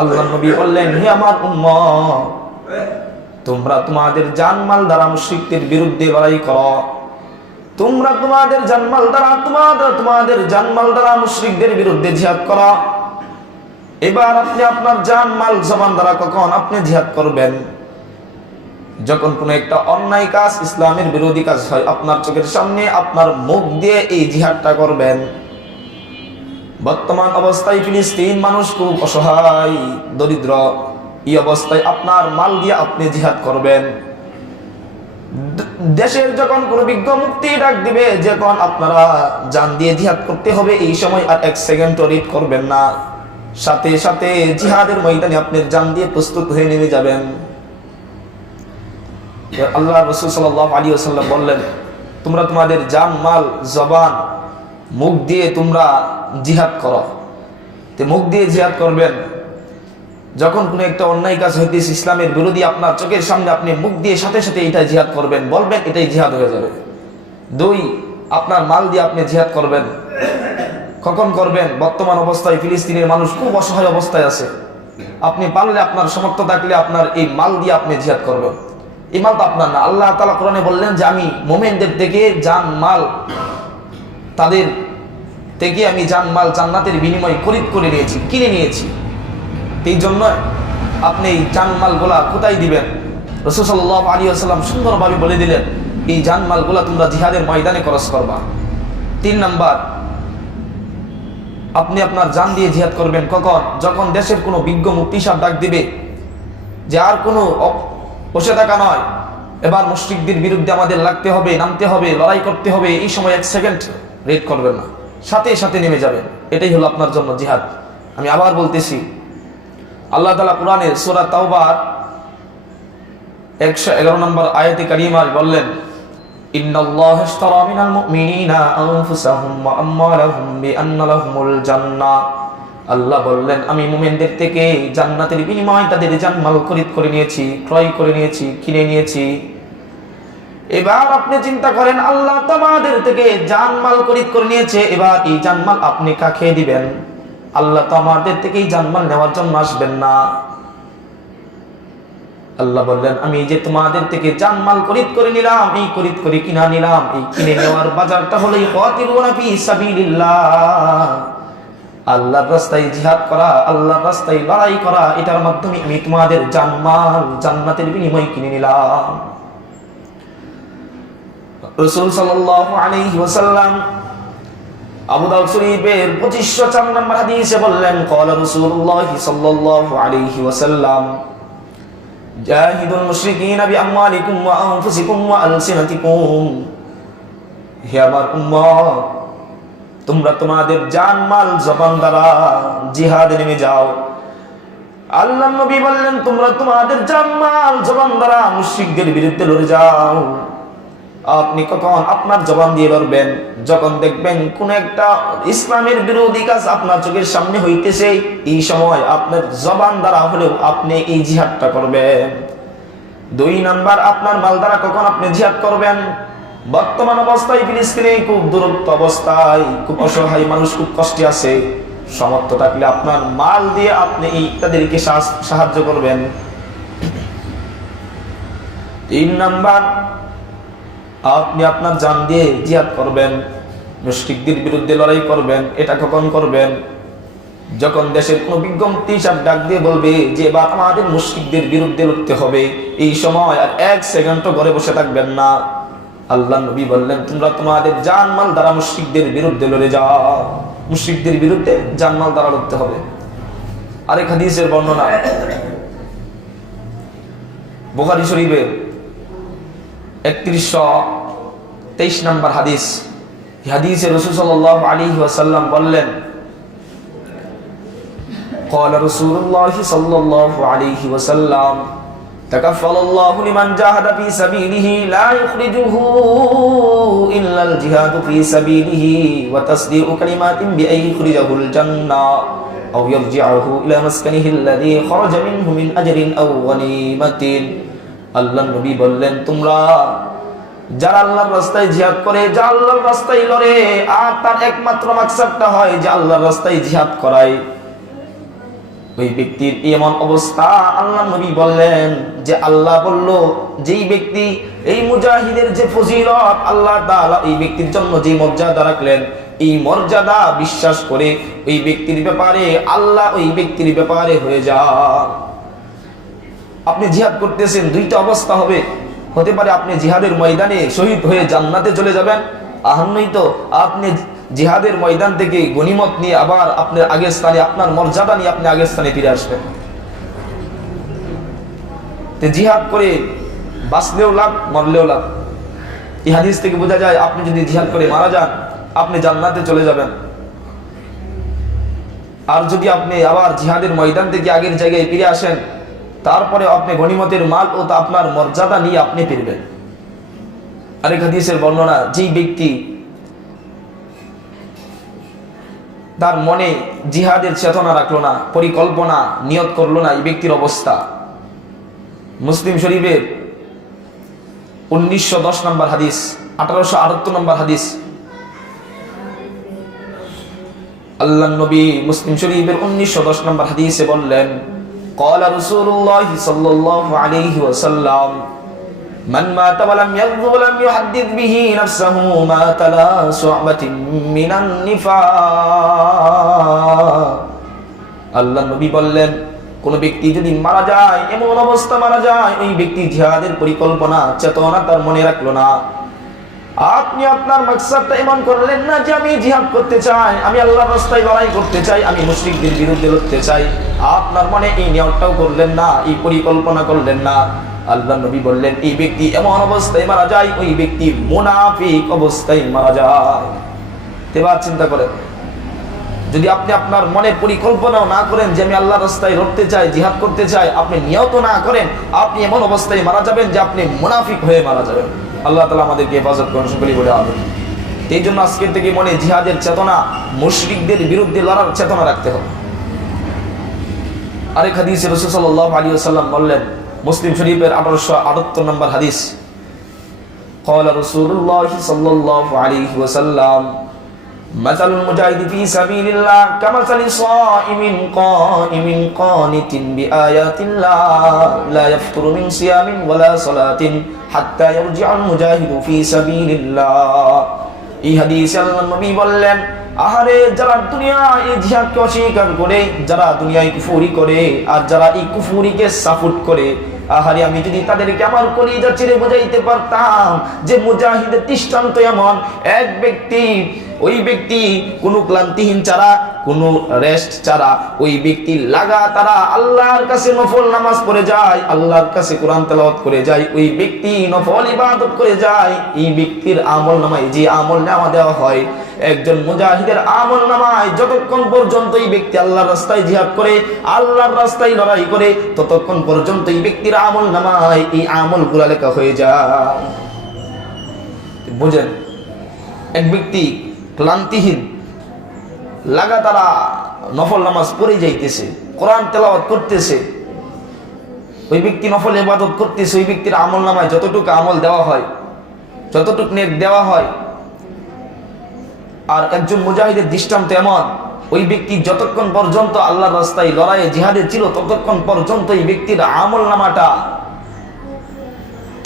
আল্লাহর নবী বললেন, হে আমার উম্মত, তোমরা তোমাদের জানমাল দ্বারা মুশরিকদের বিরুদ্ধে লড়াই করো। তোমরা তোমাদের জানমাল দ্বারা মুশরিকদের বিরুদ্ধে জিহাদ করো। এবার আপনি আপনার জানমাল জবান দ্বারা কখন আপনি জিহাদ করবেন? যখন কোনো একটা অন্যায় কাজ, ইসলামের বিরোধী কাজ হয় আপনার চোখের সামনে, আপনার মুখ দিয়ে এই জিহাদটা করবেন। বর্তমান অবস্থায় ফিলিস্তিন মানুষ খুব অসহায়, দরিদ্র। এই অবস্থায় আপনার মাল দিয়ে আপনি জিহাদ করবেন। দেশের যখন কোনো বিজ্ঞ মুক্তি ডাক দিবে, যখন আপনারা জান দিয়ে জিহাদ করতে হবে, এই সময় আর এক সেকেন্ড রিড করবেন না, সাথে সাথে জিহাদের ময়দানে আপনার জান দিয়ে প্রস্তুত হয়ে নেমে যাবেন। আল্লাহ রাসূল সাল্লাল্লাহু আলাইহি ওয়াসাল্লাম বললেন, তোমরা তোমাদের জান, মাল, জবান, মুখ দিয়ে তোমরা জিহাদ করো। তো মুখ দিয়ে জিহাদ করবেন। যখন কোনো একটা অন্যায় কাজ হইতেছে, ইসলামের বিরোধী, আপনার চোখের সামনে, আপনি মুখ দিয়ে সাথে সাথে এটা জিহাদ করবেন, বলবেন, এটাই জিহাদ হয়ে যাবে। 2, আপনার মাল দিয়ে আপনি জিহাদ করবেন। কখন করবেন? বর্তমান অবস্থায় ফিলিস্তিনের মানুষ খুব অসহায় অবস্থায় আছে। আপনি পারলে, আপনার সামর্থ্য থাকলে, আপনার এই মাল দিয়ে আপনি জিহাদ করবেন। এই মাল তো আপনার না। আল্লাহ তাআলা কোরআনে বললেন যে আমি মুমিনদের থেকে জান মাল, তাদের থেকে আমি জান মাল জান্নাতের বিনিময়ে খরিদ করে নিয়েছি, কিনে নিয়েছি। এই জন্য আপনি এই জান মালগুলা কোথায় দিবেন? রাসূল সাল্লাল্লাহু আলাইহি ওয়াসাল্লাম সুন্দরভাবে বলে দিলেন, এই জান মালগুলা তোমরা জিহাদের ময়দানে খরচ করবা। 3 নাম্বার, আপনি আপনার জান দিয়ে জিহাদ করবেন। কখন? যখন দেশের কোনো বিজ্ঞ মুফতি সাহেব ডাক দিবে যে আর কোনো বসে থাকা নয়, এবার মুশরিকদের বিরুদ্ধে আমাদের লাগতে হবে, নামতে হবে, লড়াই করতে হবে, এই সময় 1 সেকেন্ড রেড করবেন না, সাথে সাথে নেমে যাবেন। এটাই হলো আপনার জন্য জিহাদ। আমি আবার বলতেছি, আল্লাহ তাআলা কোরআনে সূরা তাওবার 111 নম্বর আয়াতে কারিমা বললেন, ইন্নাল্লাহা ইশতারা মিনাল মুমিনিনা আনফুসাহুম ওয়া আমওয়ালাহুম বিআন্না লাহুমুল জান্নাহ। আল্লাহ বললেন, আমি মুমিনদের থেকে জান্নাতের বিনিময়ে তাদের জানমাল খরিদ করে নিয়েছি, ক্রয় করে নিয়েছি, কিনে নিয়েছি। এবার আপনি চিন্তা করেন, আল্লাহ তোমাদের থেকে জানমাল খরিদ করে নিয়েছে, এবার এই জানমাল আপনি কাকে দিবেন? আল্লাহ তো আমাদের থেকে এই জানমাল নেওয়ার জন্য আসবেন না। আল্লাহ বললেন, আমি যে তোমাদের থেকে জানমাল খরিদ করে নিলাম, এই খরিদ করে কিনা নিলাম, এই কিনে নেওয়ার বাজারটা হলো ইকাতিলুনা ফি সাবিলিল্লাহ, আল্লাহর রাস্তায় জিহাদ করা, আল্লাহর রাস্তায় লড়াই করা। এটার মাধ্যমে আমি তোমাদের জানমাল জান্নাতের বিনিময়ে কিনে নিলাম। রাসূল সাল্লাল্লাহু আলাইহি ওয়াসাল্লাম আবু দাউদ শরীফের 2504 নম্বর হাদিসে বললেন, ক্বালা রাসূলুল্লাহ সাল্লাল্লাহু আলাইহি ওয়াসাল্লাম, জাহিদুল মুশরিকিনা বিআমওয়ালিকুম ওয়া আনফুসিকুম ওয়া আলসিনাতিকুম। হে আমার উম্মত, তোমরা তোমাদের জান, মাল, জবান দ্বারা জিহাদে নেমে যাও। আল্লাহর নবী বললেন, তোমরা তোমাদের জান, মাল, জবান দ্বারা মুশরিকদের বিরুদ্ধে লড়ে যাও। আপনি কখন আপনার জবান দিয়ে লড়বেন? যখন দেখবেন কোন একটা ইসলামের বিরোধী কাজ আপনার চোখের সামনে হইতেছে, এই সময় আপনার জবান দ্বারা হলেও আপনি এই জিহাদটা করবেন। 2 নাম্বার, আপনার মাল দ্বারা কখন আপনি জিহাদ করবেন? বর্তমান অবস্থায় ফিলিস্তিনে খুব দুরন্ত অবস্থায়, খুব অসহায় মানুষ, খুব কষ্টে আছে। সামর্থ্য থাকলে আপনার মাল দিয়ে আপনি তাদেরকে সাহায্য করবেন। 3 নাম্বার, আপনি আপনার জান দিয়ে জিহাদ করবেন, মুশরিকদের বিরুদ্ধে লড়াই করবেন। এটা কখন করবেন? যখন দেশের কোনো বিজ্ঞ মুফতি সাহেব ডাক দিয়ে বলবে যে এবার আমাদের মুশরিকদের বিরুদ্ধে লড়তে হবে, এই সময় আর 1 সেকেন্ডও ঘরে বসে থাকবেন না। আল্লাহ নবী বললেন, তোমরা তোমাদের জানমাল দ্বারা মুশরিকদের বিরুদ্ধে লড়ে যাও। মুশরিকদের বিরুদ্ধে জানমাল দ্বারা লড়তে হবে। আরেক হাদিসের বর্ণনা, বুখারী শরীফের 3123 নম্বর হাদিস। হাদিসে রাসূল সাল্লাল্লাহু আলাইহি ওয়াসাল্লাম বললেন, ক্বালা রাসূলুল্লাহ সাল্লাল্লাহু আলাইহি ওয়াসাল্লাম, তাকাফফালাল্লাহু লিমান জাহাদা ফি সাবিলিহি লা ইখরিজুহু ইল্লাল জিহাদু ফি সাবিলিহি ওয়া তাসদীকু কালিমাতিন বিআইখরিজাহুল জান্নাহ আও ইয়ারজিউহু ইলা মাসকানিহি আল্লাযী খারাজা মিনহু মিন আজরিন আও গনিমাতিন। আল্লাহর নবী বললেন, তোমরা যারা আল্লাহর রাস্তায় জিহাদ করে, যা আল্লাহর রাস্তায় লড়ে, আর তার একমাত্র মাকসাদটা হয় যে আল্লাহর রাস্তায় জিহাদ করায়, ওই ব্যক্তির এমন অবস্থা, আল্লাহ নবী বললেন যে আল্লাহ বলল যেই ব্যক্তি এই মুজাহিদের যে ফজিলত আল্লাহ তাআলা এই ব্যক্তির জন্য যে মর্যাদা রাখলেন, এই মর্যাদা বিশ্বাস করে ওই ব্যক্তির ব্যাপারে আল্লাহ ওই ব্যক্তির ব্যাপারে হয়ে যান। আপনি জিহাদ করতেছেন, দুইটা অবস্থা হবে, হতে পারে আপনি জিহাদের ময়দানে শহীদ হয়ে জান্নাতে চলে যাবেন, আর নয়তো আপনি জিহাদের ময়দান থেকে গনিমত নিয়ে আবার আপনার আগের স্থানে, আপনার মর্যাদা নিয়ে আপনি আগের স্থানে ফিরে আসবেন। জিহাদ করে বাঁচলেও লাভ, মরলেও লাভ। এই হাদিস থেকে বোঝা যায় আপনি যদি জিহাদ করে মারা যান আপনি জান্নাতে চলে যাবেন, আর যদি আপনি আবার জিহাদের ময়দান থেকে আগের জায়গায় ফিরে আসেন তারপরে আপনি গনিমতের মাল ও তা আপনার মর্যাদা নিয়ে আপনি ফিরবেন। আরেক হাদিসের বর্ণনা, যেই ব্যক্তি তার মনে জিহাদের চেতনা রাখলো না, পরিকল্পনা নিয়ত করলো না, এই ব্যক্তির অবস্থা। মুসলিম শরীফের 1910 নম্বর হাদিস, 1878 নম্বর হাদিস, আল্লাহ নবী মুসলিম শরীফের 1910 নম্বর হাদিসে বললেন, قال رسول الله صلى الله عليه وسلم من مات ولم يغزو ولم يحدث به نفسه مات لا شعبة من النفاق। আল্লাহ নবী বললেন, কোন ব্যক্তি যদি মারা যায়, এমন অবস্থা মারা যায় ওই ব্যক্তি জিহাদের পরিকল্পনা চেতনা তার মনে রাখলো না। আপনি আপনার মাকসাদটা এমন করলেন না যে আমি জিহাদ করতে চাই, আমি আল্লাহর রাস্তায় লড়াই করতে চাই, আমি মুশরিকদের বিরুদ্ধে লড়তে চাই, আপনার মনে এই নিয়তটাও করলেন না, এই পরিকল্পনা করলেন না। আল্লাহ নবী বললেন এই ব্যক্তি এমন অবস্থায় মারা যায়, ওই ব্যক্তি মুনাফিক অবস্থায় মারা যায়। এবার চিন্তা করেন, যদি আপনি আপনার মনে পরিকল্পনাও না করেন যে আমি আল্লাহর রাস্তায় লড়তে চাই, জিহাদ করতে চাই, আপনি নিয়ত না করেন, আপনি এমন অবস্থায় মারা যাবেন যে আপনি মুনাফিক হয়ে মারা যাবেন। আল্লাহ তাআলা আমাদেরকে হেফাজত করুন, সকলেই বলে আমিন। এই জন্য আজকের থেকে মনে জিহাদের চেতনা, মুশরিকদের বিরুদ্ধে লড়ার চেতনা রাখতে হবে। আরেক হাদিসে রাসূল সাল্লাল্লাহু আলাইহি ওয়াসাল্লাম বললেন, মুসলিম শরীফের 1878 নম্বর হাদিস, قال رسول الله صلى الله عليه وسلم مثل المجاهد في سبيل الله كمثل صائم قائم قانت بآيات الله لا يفتر من صيام ولا صلاة حتى يرجع المجاهد في سبيل الله। এই হাদিসে আল্লাহর নবী বললেন, আহারে যারা দুনিয়ায় এই জিহাদকে অস্বীকার করে, যারা দুনিয়ায় কুফরি করে, আর যারা এই কুফরিকে সাপোর্ট করে, আহারে আমি যদি তাদেরকে আমার কলিজা চিরে বুঝাইতে পারতাম যে মুজাহিদের দৃষ্টান্ত এমন এক ব্যক্তি, ওই ব্যক্তি কোনো ক্লান্তিহীন ছাড়া, কোনো রেস্ট ছাড়া ওই ব্যক্তি লাগাতার আল্লাহর কাছে নফল নামাজ পড়ে যায়, আল্লাহর কাছে কোরআন তেলাওয়াত করে যায়, ওই ব্যক্তি নফল ইবাদত করে যায়, এই ব্যক্তির আমল নামায় যে আমল নামা দেওয়া হয়, একজন মুজাহিদের আমল নামায় যতক্ষণ পর্যন্ত এই ব্যক্তি আল্লাহর রাস্তায় জিহাদ করে, আল্লাহর রাস্তায় লড়াই করে, ততক্ষণ পর্যন্ত এই ব্যক্তির আমল নামায় এই আমলগুলো লেখা হয়ে যায়। বুঝেন, এক ব্যক্তি ক্লান্তিহীন লাগাতার নফল নামাজ পড়ে যাইতেছে, কোরআন তেলাওয়াত করতেছে, ওই ব্যক্তি নফল ইবাদত করতেছে, ওই ব্যক্তির আমল নামায় যতটুকু আমল দেওয়া হয়, যতটুকু নেক দেওয়া হয়। আর একজন মুজাহিদের দৃষ্টান্ত এমন, ওই ব্যক্তি যতক্ষণ পর্যন্ত আল্লাহর রাস্তায় লড়াইয়ে জিহাদে ছিল ততক্ষণ পর্যন্ত এই ব্যক্তির আমল নামাটা,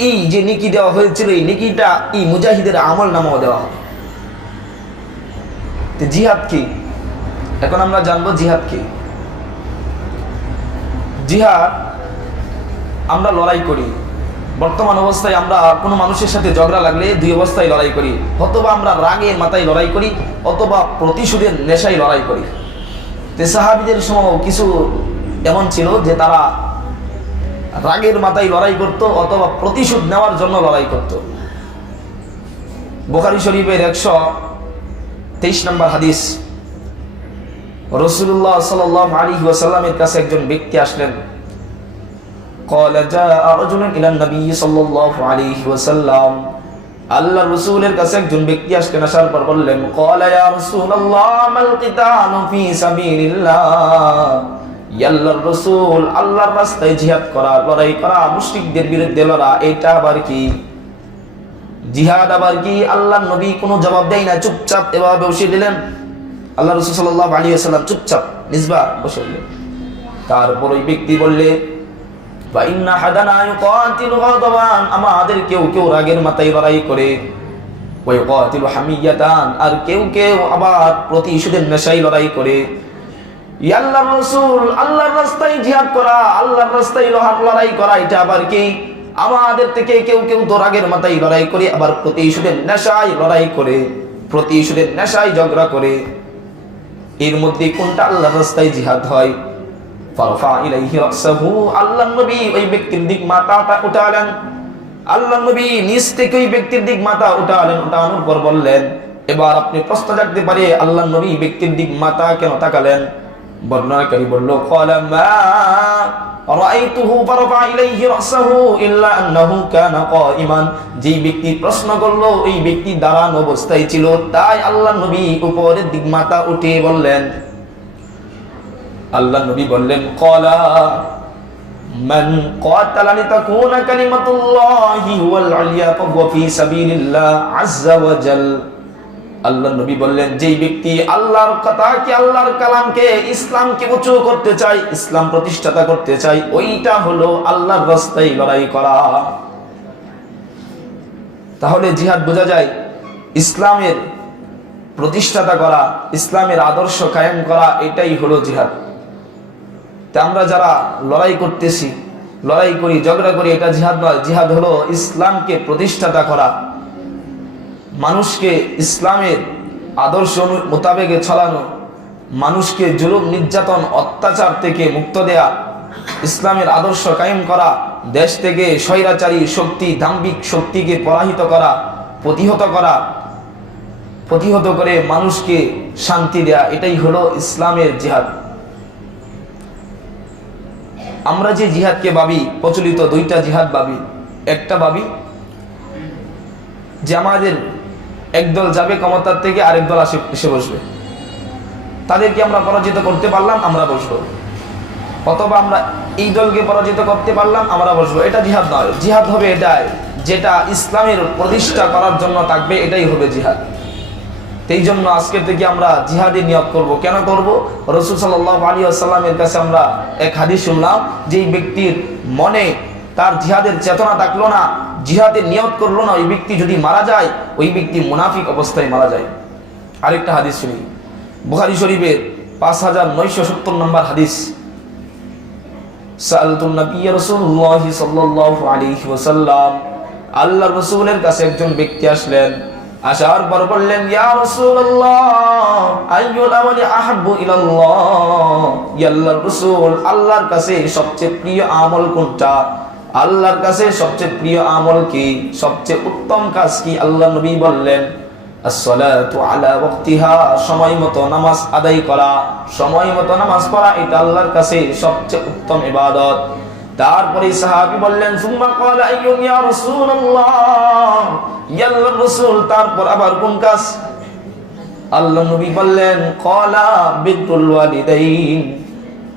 এই যে নেকি দেওয়া হয়েছিল, এই নেকিটা এই মুজাহিদের আমল নামাও দেওয়া হয়। জিহাদ কি? এখন আমরা জানবো জিহাদ কি। জিহাদ আমরা লড়াই করি। বর্তমান অবস্থায় আমরা কোনো মানুষের সাথে ঝগড়া লাগলে দুই অবস্থায় লড়াই করি, অথবা আমরা রাগের মাথায় লড়াই করি, অথবা প্রতিশোধের নেশায় লড়াই করি। সাহাবীদের সময় কিছু এমন ছিল যে তারা রাগের মাথায় লড়াই করত, অথবা প্রতিশোধ নেওয়ার জন্য লড়াই করত। বুখারী শরীফের 123 নম্বর হাদিস, রাসূলুল্লাহ সাল্লাল্লাহু আলাইহি ওয়াসাল্লামের কাছে একজন ব্যক্তি আসলেন। قال جاء رجل الى النبي صلى الله عليه وسلم, আল্লাহ রাসূলের কাছে একজন ব্যক্তি আসলেন, আসার পর বললেন, قال يا رسول الله ما القتال في سبيل الله, ইয়া আল্লাহর রাসূল, আল্লাহর রাস্তায় জিহাদ করা, লড়াই করা, মুশরিকদের বিরুদ্ধে লড়া, এটা আবার কি? জিহাদ আবার কি? আল্লাহর নবী কোনো জবাব দেয় না, চুপচাপ এভাবে বসে দিলেন। আল্লাহ রাসূল সাল্লাল্লাহু আলাইহি ওয়াসাল্লাম চুপচাপ নিজবা বসে দিলেন। তারপর ওই ব্যক্তি বললে বা ইন্না হাদানা ইউকাতিলু গাদাবান, আমাদের কেউ কেউ রাগের মাথায় লড়াই করে, ওয়া ইউকাতিলু হামিয়াতান, আর কেউ কেউ আবার প্রতিশোধের নেশায় লড়াই করে। ইয়া আল্লাহর রাসূল, আল্লাহর রাস্তায় জিহাদ করা, আল্লাহর রাস্তায় লড়াই করা, এটা আবার কি? আমাদের থেকে কেউ কেউ তো রাগের মাথায় লড়াই করে, আবার প্রতিশোধের নেশায় লড়াই করে, প্রতিশোধের নেশায় ঝগড়া করে। এর মধ্যে কোনটা আল্লাহর রাস্তায় জিহাদ হয়? ফারফা ইলাইহি রাসহু, আল্লাহর নবী ওই ব্যক্তির দিক মাথাটা উঠালেন। আল্লাহর নবী নিজ থেকে ওই ব্যক্তির দিক মাথা উঠালেন। উঠানোর পর বললেন, এবার আপনি প্রশ্ন জাগতে পারে আল্লাহর নবী ব্যক্তির দিক মাথা কেন তাকালেন? বর্ণনাকারী বলল, ক্বালা মা রাআইতুহু ফারফা ইলাইহি রাসহু ইল্লা আন্নাহু কানা কাইমান, যেই ব্যক্তি প্রশ্ন করলো ওই ব্যক্তি দাঁড়ানো অবস্থায় ছিল, তাই আল্লাহর নবী উপরের দিক মাথা উঠে বললেন। আল্লাহ নবী বললেন, ক্বালা মান ক্বাতালা লিতাকুনা কালিমাতুল্লাহি হুয়াল আলিয়া ফাহুয়া ফি সাবিলিল্লাহ আযজা ওয়া জাল। আল্লাহ নবী বললেন, যেই ব্যক্তি আল্লাহর কথাকে, আল্লাহর কালামকে, ইসলামকে উঁচু করতে চায়, ইসলাম প্রতিষ্ঠাতা করতে চায়, ওইটা হলো আল্লাহর রাস্তায় লড়াই করা। তাহলে জিহাদ বোঝা যায় ইসলামের প্রতিষ্ঠাতা করা, ইসলামের আদর্শ কায়েম করা, এটাই হলো জিহাদ। তা আমরা যারা লড়াই করতেছি, লড়াই করি, ঝগড়া করি, এটা জিহাদ নয়। জিহাদ হলো ইসলামকে প্রতিষ্ঠাতা করা, মানুষকে ইসলামের আদর্শ মোতাবেকে চালানো, মানুষকে জুলুম, নির্যাতন, অত্যাচার থেকে মুক্ত দেয়া, ইসলামের আদর্শ কায়েম করা, দেশ থেকে স্বৈরাচারী শক্তি, দাম্ভিক শক্তিকে পরাহিত করা, প্রতিহত করে মানুষকে শান্তি দেয়া, এটাই হলো ইসলামের জিহাদ। আমরা যে জিহাদকে ভাবি, প্রচলিত দুইটা জিহাদ ভাবি। একটা ভাবি যে আমাদের একদল যাবে ক্ষমতার থেকে, আরেক দল এসে বসবে, তাদেরকে আমরা পরাজিত করতে পারলাম, আমরা বসবো। অথবা আমরা এই দলকে পরাজিত করতে পারলাম, আমরা বসবো। এটা জিহাদ নয়। জিহাদ হবে এটাই যেটা ইসলামের প্রতিষ্ঠা করার জন্য থাকবে, এটাই হবে জিহাদ। এই জন্য আজকের থেকে আমরা জিহাদে নিয়ত করব। কেন করব? রাসূল সাল্লাল্লাহু আলাইহি ওয়াসাল্লামের কাছে আমরা এক হাদিস শুনলাম, যেই ব্যক্তির মনে তার জিহাদের চেতনা থাকলো না, জিহাদের নিয়ত করলো না, ওই ব্যক্তি যদি মারা যায়, ওই ব্যক্তি মুনাফিক অবস্থায় মারা যায়। আরেকটা হাদিস শুনি, বুখারী শরীফের 5970 নম্বর হাদিস। সাআলতুন নবী রাসূলুল্লাহ সাল্লাল্লাহু আলাইহি ওয়াসাল্লাম, আল্লাহর রাসূলের কাছে একজন ব্যক্তি আসলেন। আসার পর বললেন, ইয়া রাসূলুল্লাহ আইয়ুল আমালি আহাব্বু ইলাল্লাহ, ইয়া আল্লাহর রাসূল, আল্লাহর কাছে সবচেয়ে প্রিয় আমল কোনটা? আল্লাহর কাছে সবচেয়ে প্রিয় আমল কি? সবচেয়ে উত্তম কাজ কি? আল্লাহ নবী বললেন, as-salatu ala waqtiha, সময় মতো নামাজ আদায় করা, সময় মতো নামাজ পড়া, এটা আল্লাহর কাছে সবচেয়ে উত্তম ইবাদত। তারপরে সাহাবী বললেন, সুম্মা ক্বালা আইয়ুন ইয়া রাসূলুল্লাহ, ইয়া আল্লাহর রাসূল, তারপর আবার কোন কাজ? আল্লাহ নবী বললেন, ক্বালা বিররুল ওয়ালিদাইন,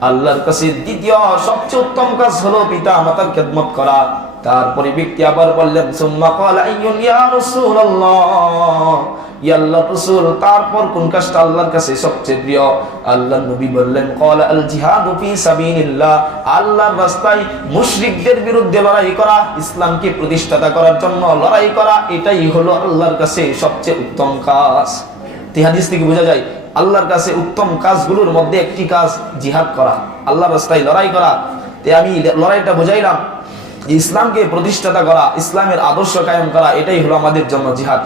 আল্লাহর কাছে দ্বিতীয় সবচেয়ে উত্তম কাজ হলো পিতা মাতার খেদমত করা। তারপরে ব্যক্তি আবার বললেন, সুম্মা ক্বালা আইয়ুন ইয়া রাসূলুল্লাহ, ইয়া আল্লাহর রাসূল, তারপর কোন কাজটা আল্লাহর কাছে সবচেয়ে প্রিয়? আল্লাহর নবী বললেন, ক্বালা আল জিহাদু ফি সাবিলিল্লাহ, আল্লাহর রাস্তায় মুশরিকদের বিরুদ্ধে লড়াই করা, ইসলামকে প্রতিষ্ঠাতা করার জন্য লড়াই করা, এটাই হলো আল্লাহর কাছে সবচেয়ে উত্তম কাজ। এই হাদিস থেকে বোঝা যায় আল্লাহর কাছে উত্তম কাজগুলোর মধ্যে একটি কাজ জিহাদ করা, আল্লাহর রাস্তায় লড়াই করা। তে আমি লড়াইটা বুঝাইলাম, ইসলামকে প্রতিষ্ঠাতা করা, ইসলামের আদর্শ কায়েম করা, এটাই হলো আমাদের জন্য জিহাদ।